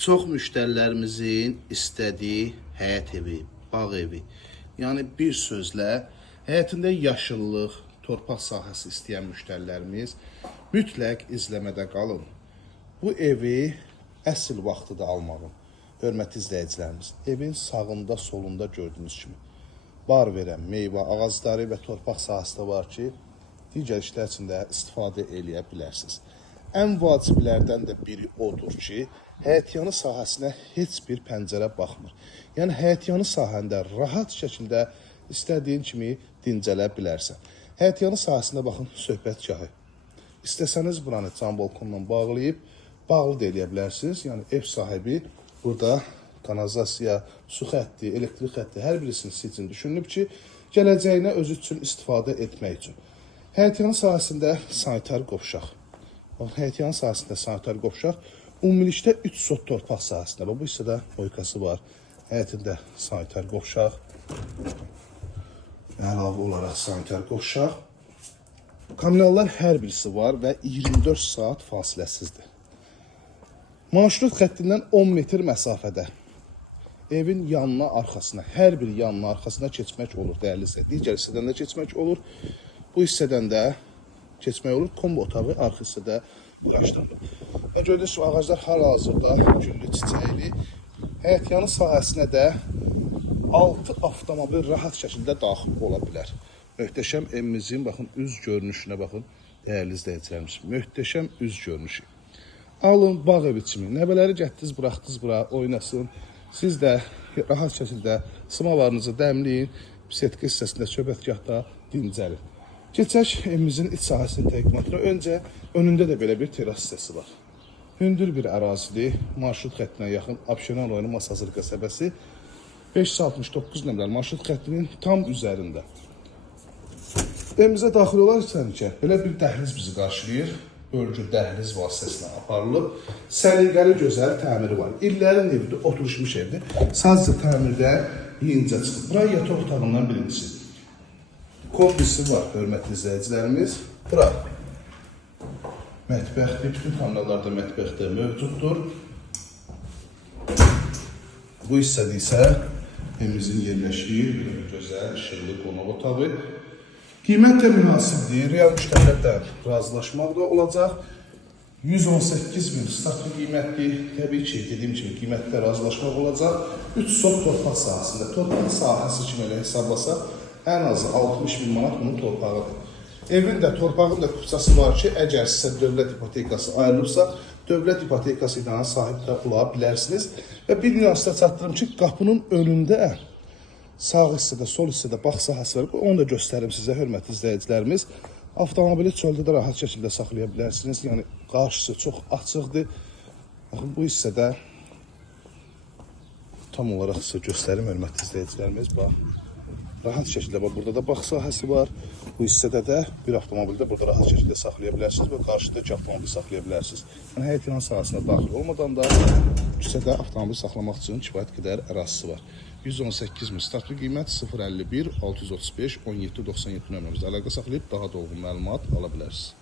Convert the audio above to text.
Çox müştərilərimizin istədiyi həyət evi, bağ evi, yəni bir sözlə həyətində yaşıllıq, torpaq sahəsi istəyən müştərilərimiz mütləq izləmədə qalın. Bu evi əsl vaxtıda almağın, hörmətli izləyicilərimiz, evin sağında, solunda gördüyünüz kimi bar verən meyvə ağacları və torpaq sahəsi də var ki, digər işlər üçün də istifadə eləyə bilərsiniz. Ən vaciblərdən də biri odur ki, həyətyanı sahəsinə heç bir pəncərə baxmır. Yəni, həyətyanı sahəndə rahat şəkildə istədiyin kimi dincələ bilərsən. Həyətyanı sahəsində baxın, söhbətgahı. İstəsəniz buranı cam balkonla bağlayıb, bağlı da eləyə bilərsiniz. Yəni, ev sahibi burada kanalizasiya, su xətti, elektrik xətti hər birisini sizin düşünülüb ki, gələcəyinə özü üçün istifadə etmək üçün. Həyətyanı sahəsində sanitar qovşaq. Həyətyanı sahəsində sanitar qovşaq. Ümumilikdə 3 sot torpaq sahəsində. Bu hissədə boykası var. Həyətində sanitar qovşaq. Əlavə olaraq sanitar qovşaq. Kommunallar hər birisi var və 24 saat fasiləsizdir. Marşrut xəttindən 10 metr məsafədə evin yanına, arxasına, hər bir yanına, arxasına keçmək olur, dəyərli isə. Digər hissədən də keçmək olur. Bu hissədən də keçmək olur. Kombo otağı arxa hissədə quraşdırılır. Və gördüyünüz kimi ağaclar hal-hazırda güllü çiçəkli. Həyətyanı sahəsinə də 6 avtomobil rahat şəkildə daxil ola bilər. Möhtəşəm evimizin, baxın, üz görünüşünə baxın, dəyərli izləyicilərimiz. Möhtəşəm üz görünüşü. Alın, bağ evi kimi. Nəvələri gətdiniz, buraxdınız bura, oynasın. Siz də rahat şəkildə sımalarınızı dəmləyin, setka hissəsində, söhbətgahda dincəlin. Keçək evimizin iç sahəsinin təqdimatına. Öncə önündə də belə bir teras hissəsi var. Hündür bir ərazidir. Marşrut xəttinə yaxın Abşeron rayonu Masazır qəsəbəsi 569 nömrəli marşrut xəttinin tam üzərində. Evimizə daxil olarkən belə bir dəhliz bizi qarşılayır. Bölgü dəhliz vasitəsilə aparılıb. Səliqəli gözəl təmiri var. İllərin evidir, oturuşmuş evdir. Sadəcə təmirdə yenicə çıxıb. Bura yataq otağından birincisi. Kombisi var, hörmətli izləyicilərimiz. Bura mətbəxdir, bütün kommunallarda mətbəxdə mövcuddur. Bu hissədə isə evimizin yerləşdiyi bir gözəl, işıqlı qonaq otağı. Qiymət də münasibdir, real müştərilərdən razılaşmaq da olacaq. 118.000 startlı qiymətdir. Təbii ki, dediyim kimi qiymətdə razılaşmaq olacaq. 3 sot torpaq sahəsində. Torpaq sahəsi kimi elə hesablasaq, ən azı 60.000 manat bunun torpağıdır. Evin də, torpağın da kupçası var ki, əgər sizə dövlət ipotekası ayrılıbsa, dövlət ipotekası ilə sahib də ola bilərsiniz. Və bir nüansda çatdırım ki, qapının önündə sağ hissədə, sol hissədə bağ sahəsi var. Onu da göstərim sizə, hörmətli izləyicilərimiz. Avtomobili çöldə də rahat şəkildə saxlaya bilərsiniz. Yəni, qarşısı çox açıqdır. Baxın, bu hissədə tam olaraq sizə göstərim, hörmətli izləyicilərimiz. Rahat şəkildə, burada da bağ sahəsi var. Bu hissədə də bir avtomobildə burada rahat şəkildə saxlaya bilərsiniz və qarşıda 2 avtomobil saxlaya bilərsiniz. Yəni, həyətyanı sahəsinə daxil olmadan da küçədə avtomobil saxlamaq üçün kifayət qədər ərazisi var. 118.000 startlı qiymət 051 635 1797 nömrəmizdə əlaqə saxlayıb daha dolğun məlumat ala bilərsiniz.